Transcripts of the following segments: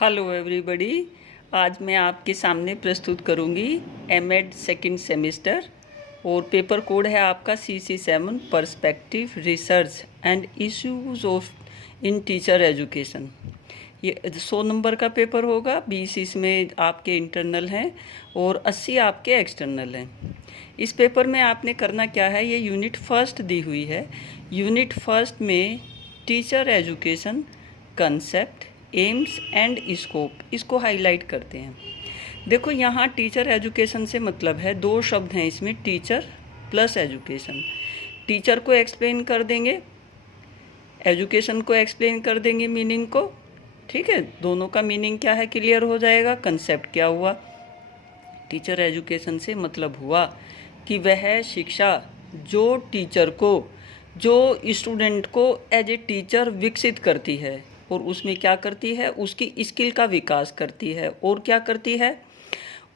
Hello everybody. आज मैं आपके सामने प्रस्तुत करूंगी एमएड सेकंड सेमेस्टर और पेपर कोड है आपका CC7 perspective research and issues of in teacher education. ये 100 नंबर का पेपर होगा। 20 इसमें आपके इंटरनल हैं और 80 आपके एक्सटर्नल हैं। इस पेपर में आपने करना क्या है, ये यूनिट फर्स्ट दी हुई है। यूनिट फर्स्ट में teacher education concept, AIIMS and scope, इसको हाईलाइट करते हैं। देखो यहाँ टीचर एजुकेशन से मतलब है, दो शब्द हैं इसमें, टीचर प्लस एजुकेशन। टीचर को एक्सप्लेन कर देंगे, एजुकेशन को एक्सप्लेन कर देंगे मीनिंग को। ठीक है, दोनों का मीनिंग क्या है क्लियर हो जाएगा। कंसेप्ट क्या हुआ, टीचर एजुकेशन से मतलब हुआ कि वह शिक्षा जो टीचर को, जो स्टूडेंट को एज ए टीचर विकसित करती है और उसमें क्या करती है, उसकी स्किल का विकास करती है। और क्या करती है,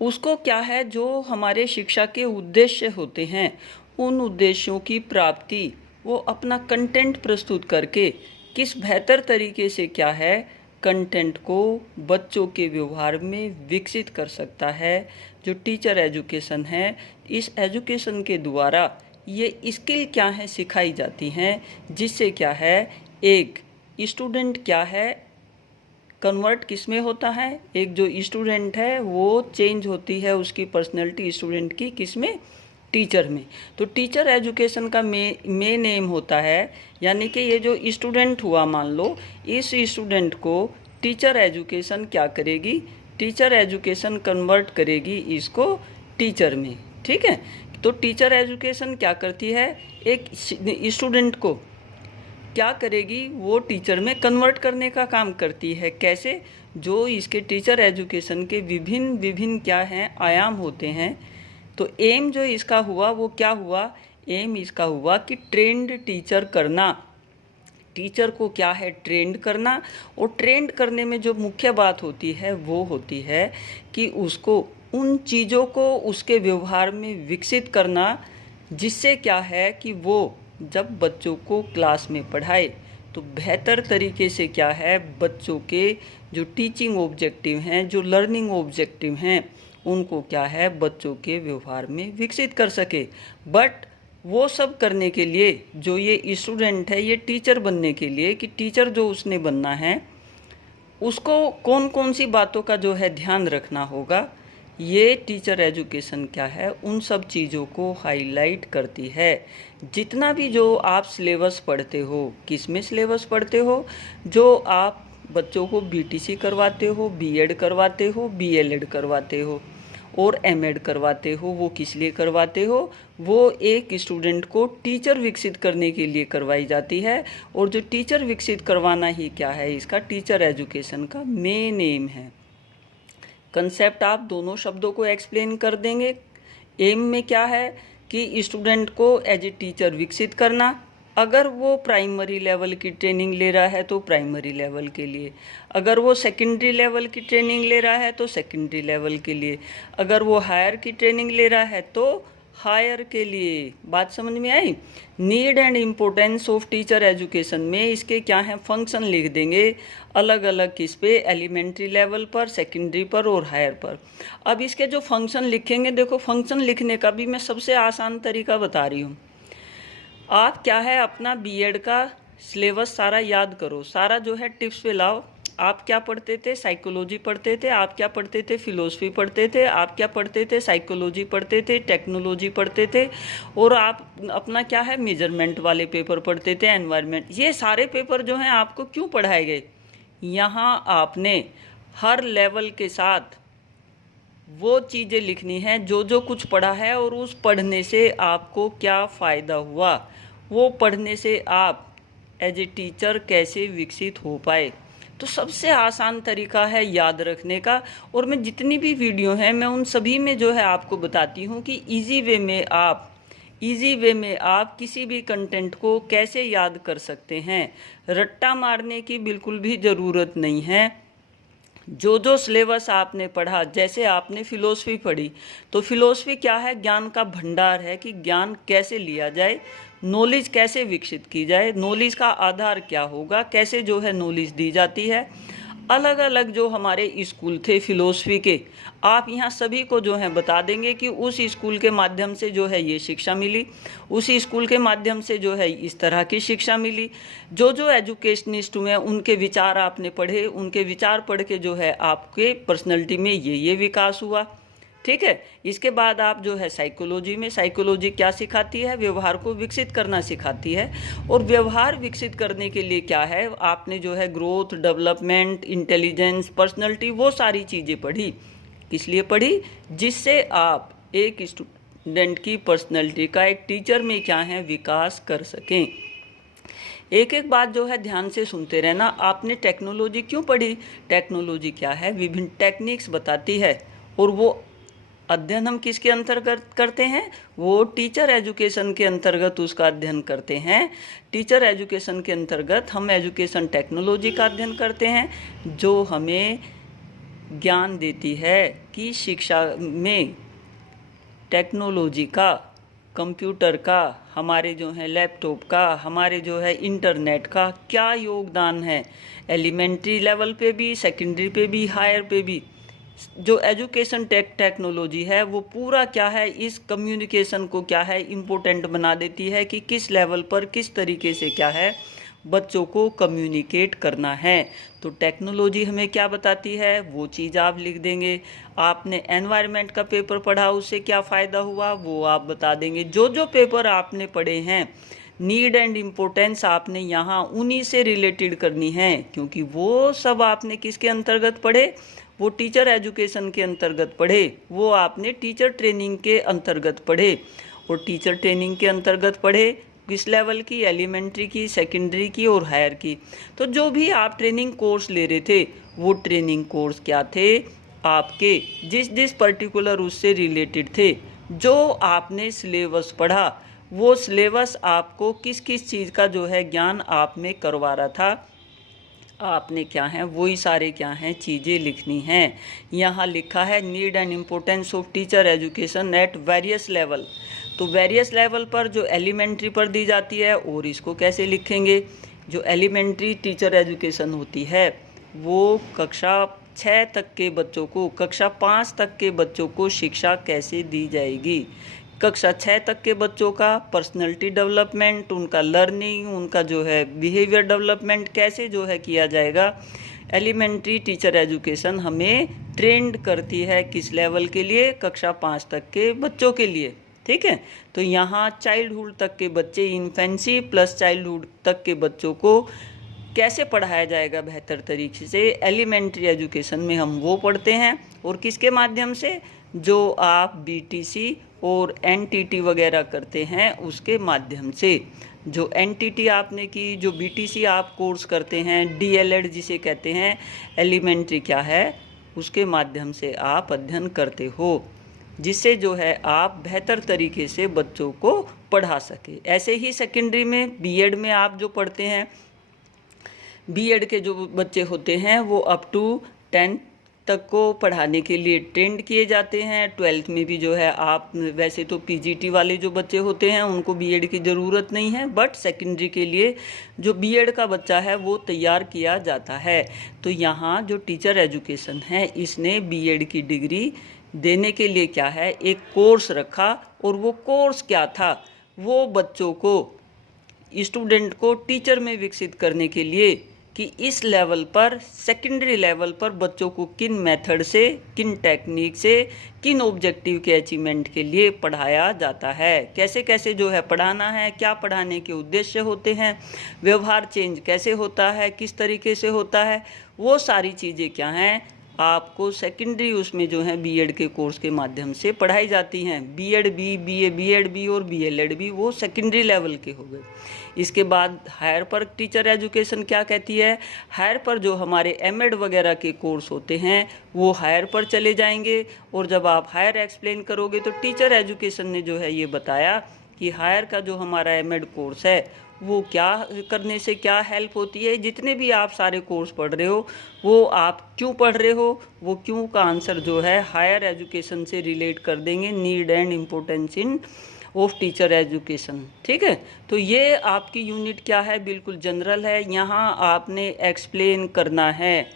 उसको क्या है, जो हमारे शिक्षा के उद्देश्य होते हैं उन उद्देश्यों की प्राप्ति वो अपना कंटेंट प्रस्तुत करके किस बेहतर तरीके से क्या है, कंटेंट को बच्चों के व्यवहार में विकसित कर सकता है। जो टीचर एजुकेशन है, इस एजुकेशन के द्वारा ये स्किल क्या है सिखाई जाती हैं, जिससे क्या है, एक स्टूडेंट क्या है कन्वर्ट किस में होता है, एक जो स्टूडेंट है वो चेंज होती है उसकी पर्सनैलिटी स्टूडेंट की किस में, टीचर में। तो टीचर एजुकेशन का मेन एम होता है, यानी कि ये जो स्टूडेंट हुआ, मान लो इस स्टूडेंट को टीचर एजुकेशन क्या करेगी, टीचर एजुकेशन कन्वर्ट करेगी इसको टीचर में। ठीक है, तो टीचर एजुकेशन क्या करती है, एक स्टूडेंट को क्या करेगी, वो टीचर में कन्वर्ट करने का काम करती है। कैसे, जो इसके टीचर एजुकेशन के विभिन्न क्या हैं आयाम होते हैं। तो एम जो इसका हुआ वो क्या हुआ, एम इसका हुआ कि ट्रेंड टीचर करना, टीचर को क्या है ट्रेंड करना। और ट्रेंड करने में जो मुख्य बात होती है वो होती है कि उसको उन चीज़ों को उसके व्यवहार में विकसित करना, जिससे क्या है कि वो जब बच्चों को क्लास में पढ़ाए तो बेहतर तरीके से क्या है, बच्चों के जो टीचिंग ऑब्जेक्टिव हैं, जो लर्निंग ऑब्जेक्टिव हैं, उनको क्या है बच्चों के व्यवहार में विकसित कर सके। बट वो सब करने के लिए जो ये स्टूडेंट है, ये टीचर बनने के लिए कि टीचर जो उसने बनना है उसको कौन कौन सी बातों का जो है ध्यान रखना होगा, ये टीचर एजुकेशन क्या है उन सब चीज़ों को हाईलाइट करती है। जितना भी जो आप सिलेबस पढ़ते हो, किस में सिलेबस पढ़ते हो, जो आप बच्चों को BTC करवाते हो, B.Ed करवाते हो, BLed करवाते हो और M.Ed करवाते हो, वो किस लिए करवाते हो, वो एक स्टूडेंट को टीचर विकसित करने के लिए करवाई जाती है। और जो टीचर विकसित करवाना ही क्या है, इसका टीचर एजुकेशन का मेन एम है। कंसेप्ट आप दोनों शब्दों को एक्सप्लेन कर देंगे। एम में क्या है कि स्टूडेंट को एज ए टीचर विकसित करना। अगर वो प्राइमरी लेवल की ट्रेनिंग ले रहा है तो प्राइमरी लेवल के लिए, अगर वो सेकेंडरी लेवल की ट्रेनिंग ले रहा है तो सेकेंडरी लेवल के लिए, अगर वो हायर की ट्रेनिंग ले रहा है तो हायर के लिए। बात समझ में आई। Need and importance of teacher education में इसके क्या हैं, फंक्शन लिख देंगे अलग अलग किस पे, एलिमेंट्री लेवल पर, सेकेंडरी पर और हायर पर। अब इसके जो फंक्शन लिखेंगे, देखो फंक्शन लिखने का भी मैं सबसे आसान तरीका बता रही हूँ। आप क्या है अपना B.Ed का सिलेबस सारा याद करो, सारा जो है टिप्स पे लाओ। आप क्या पढ़ते थे, साइकोलॉजी पढ़ते थे, आप क्या पढ़ते थे, फिलोसफी पढ़ते थे, आप क्या पढ़ते थे, साइकोलॉजी पढ़ते थे, टेक्नोलॉजी पढ़ते थे, और आप अपना क्या है मेजरमेंट वाले पेपर पढ़ते थे, एनवायरनमेंट। ये सारे पेपर जो हैं आपको क्यों पढ़ाए गए, यहाँ आपने हर लेवल के साथ वो चीज़ें लिखनी हैं जो जो कुछ पढ़ा है और उस पढ़ने से आपको क्या फ़ायदा हुआ, वो पढ़ने से आप एज ए टीचर कैसे विकसित हो पाए। तो सबसे आसान तरीका है याद रखने का। और मैं जितनी भी वीडियो हैं मैं उन सभी में जो है आपको बताती हूँ कि इजी वे में आप किसी भी कंटेंट को कैसे याद कर सकते हैं। रट्टा मारने की बिल्कुल भी ज़रूरत नहीं है। जो जो सिलेबस आपने पढ़ा, जैसे आपने फिलोसफी पढ़ी तो फिलोसफी क्या है, ज्ञान का भंडार है कि ज्ञान कैसे लिया जाए, नॉलेज कैसे विकसित की जाए, नॉलेज का आधार क्या होगा, कैसे जो है नॉलेज दी जाती है। अलग अलग जो हमारे स्कूल थे फिलोसफी के, आप यहाँ सभी को जो है बता देंगे कि उस स्कूल के माध्यम से जो है ये शिक्षा मिली, उस स्कूल के माध्यम से जो है इस तरह की शिक्षा मिली। जो जो एजुकेशनिस्ट हुए उनके विचार आपने पढ़े, उनके विचार पढ़ के जो है आपके पर्सनैलिटी में ये विकास हुआ। ठीक है। इसके बाद आप जो है साइकोलॉजी में, साइकोलॉजी क्या सिखाती है? व्यवहार को विकसित करना सिखाती है। और व्यवहार विकसित करने के लिए क्या है, आपने जो है ग्रोथ, डेवलपमेंट, इंटेलिजेंस, पर्सनैलिटी, वो सारी चीज़ें पढ़ी। किस लिए पढ़ी? जिससे आप एक स्टूडेंट की पर्सनैलिटी का एक टीचर में क्या है विकास कर सकें। एक एक बात जो है ध्यान से सुनते रहना। आपने टेक्नोलॉजी क्यों पढ़ी? टेक्नोलॉजी क्या है? विभिन्न टेक्निक्स बताती है। और वो अध्ययन हम किसके अंतर्गत करते हैं? वो टीचर एजुकेशन के अंतर्गत उसका अध्ययन करते हैं। टीचर एजुकेशन के अंतर्गत हम एजुकेशन टेक्नोलॉजी का अध्ययन करते हैं, जो हमें ज्ञान देती है कि शिक्षा में टेक्नोलॉजी का, कंप्यूटर का, हमारे जो है लैपटॉप का, हमारे जो है इंटरनेट का क्या योगदान है। एलिमेंट्री लेवल पे भी, सेकेंडरी पे भी, हायर पे भी जो एजुकेशन टेक्नोलॉजी है वो पूरा क्या है, इस कम्युनिकेशन को क्या है इम्पोर्टेंट बना देती है कि किस लेवल पर किस तरीके से क्या है बच्चों को कम्युनिकेट करना है। तो टेक्नोलॉजी हमें क्या बताती है वो चीज़ आप लिख देंगे। आपने एनवायरनमेंट का पेपर पढ़ा, उससे क्या फ़ायदा हुआ वो आप बता देंगे। जो जो पेपर आपने पढ़े हैं, नीड एंड इम्पोर्टेंस आपने यहाँ उन्हीं से रिलेटेड करनी है, क्योंकि वो सब आपने किसके अंतर्गत पढ़े? वो टीचर एजुकेशन के अंतर्गत पढ़े, वो आपने टीचर ट्रेनिंग के अंतर्गत पढ़े। और टीचर ट्रेनिंग के अंतर्गत पढ़े किस लेवल की? एलिमेंट्री की, सेकेंडरी की और हायर की। तो जो भी आप ट्रेनिंग कोर्स ले रहे थे वो ट्रेनिंग कोर्स क्या थे? आपके जिस पर्टिकुलर उससे रिलेटेड थे। जो आपने सिलेबस पढ़ा वो सिलेबस आपको किस किस चीज़ का जो है ज्ञान आप में करवा रहा था, आपने क्या है वही सारे क्या हैं चीज़ें लिखनी हैं। यहाँ लिखा है need and importance of teacher education at various level. तो वेरियस लेवल पर जो एलिमेंट्री पर दी जाती है, और इसको कैसे लिखेंगे? जो एलिमेंट्री टीचर एजुकेशन होती है वो कक्षा 6 तक के बच्चों को, कक्षा 5 तक के बच्चों को शिक्षा कैसे दी जाएगी। कक्षा 6 तक के बच्चों का पर्सनैलिटी डेवलपमेंट, उनका लर्निंग, उनका जो है बिहेवियर डेवलपमेंट कैसे जो है किया जाएगा। एलिमेंट्री टीचर एजुकेशन हमें ट्रेंड करती है किस लेवल के लिए? कक्षा 5 तक के बच्चों के लिए। ठीक है। तो यहाँ चाइल्डहुड तक के बच्चे, इन्फेंसी प्लस चाइल्डहुड तक के बच्चों को कैसे पढ़ाया जाएगा बेहतर तरीके से, एलिमेंट्री एजुकेशन में हम वो पढ़ते हैं। और किसके माध्यम से? जो आप बीटीसी और एनटीटी वगैरह करते हैं उसके माध्यम से। जो एनटीटी आपने की, जो बीटीसी आप कोर्स करते हैं, डीएलएड जिसे कहते हैं, एलिमेंट्री क्या है उसके माध्यम से आप अध्ययन करते हो, जिससे जो है आप बेहतर तरीके से बच्चों को पढ़ा सके। ऐसे ही सेकेंडरी में, बीएड में आप जो पढ़ते हैं, बीएड के जो बच्चे होते हैं वो अप टू 10 तक को पढ़ाने के लिए ट्रेंड किए जाते हैं। 12th में भी जो है आप, वैसे तो पीजीटी वाले जो बच्चे होते हैं उनको बीएड की ज़रूरत नहीं है, बट सेकेंडरी के लिए जो बीएड का बच्चा है वो तैयार किया जाता है। तो यहाँ जो टीचर एजुकेशन है इसने बीएड की डिग्री देने के लिए क्या है एक कोर्स रखा। और वो कोर्स क्या था? वो बच्चों को, स्टूडेंट को टीचर में विकसित करने के लिए कि इस लेवल पर, सेकेंडरी लेवल पर बच्चों को किन मेथड से, किन टेक्निक से, किन ऑब्जेक्टिव के अचीवमेंट के लिए पढ़ाया जाता है, कैसे कैसे जो है पढ़ाना है, क्या पढ़ाने के उद्देश्य होते हैं, व्यवहार चेंज कैसे होता है, किस तरीके से होता है, वो सारी चीज़ें क्या हैं आपको सेकेंडरी उसमें जो है बीएड के कोर्स के माध्यम से पढ़ाई जाती हैं। BEd B, BA BEd B और बीएलएड बी वो सेकेंडरी लेवल के हो गए। इसके बाद हायर पर टीचर एजुकेशन क्या कहती है? हायर पर जो हमारे एमएड वगैरह के कोर्स होते हैं वो हायर पर चले जाएंगे। और जब आप हायर एक्सप्लेन करोगे तो टीचर एजुकेशन ने जो है ये बताया कि हायर का जो हमारा एमएड कोर्स है वो क्या करने से क्या हेल्प होती है। जितने भी आप सारे कोर्स पढ़ रहे हो वो आप क्यों पढ़ रहे हो, वो क्यों का आंसर जो है हायर एजुकेशन से रिलेट कर देंगे, need and importance in of teacher education. ठीक है। तो ये आपकी यूनिट क्या है, बिल्कुल जनरल है। यहाँ आपने एक्सप्लेन करना है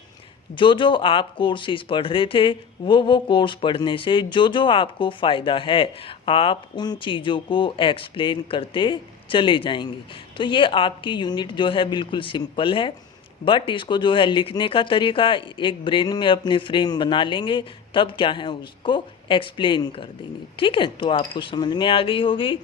जो जो आप कोर्सेज पढ़ रहे थे वो कोर्स पढ़ने से जो जो आपको फ़ायदा है आप उन चीज़ों को एक्सप्लेन करते चले जाएंगे। तो ये आपकी यूनिट जो है बिल्कुल सिंपल है, बट इसको जो है लिखने का तरीका एक ब्रेन में अपने फ्रेम बना लेंगे, तब क्या है उसको एक्सप्लेन कर देंगे। ठीक है, तो आपको समझ में आ गई होगी।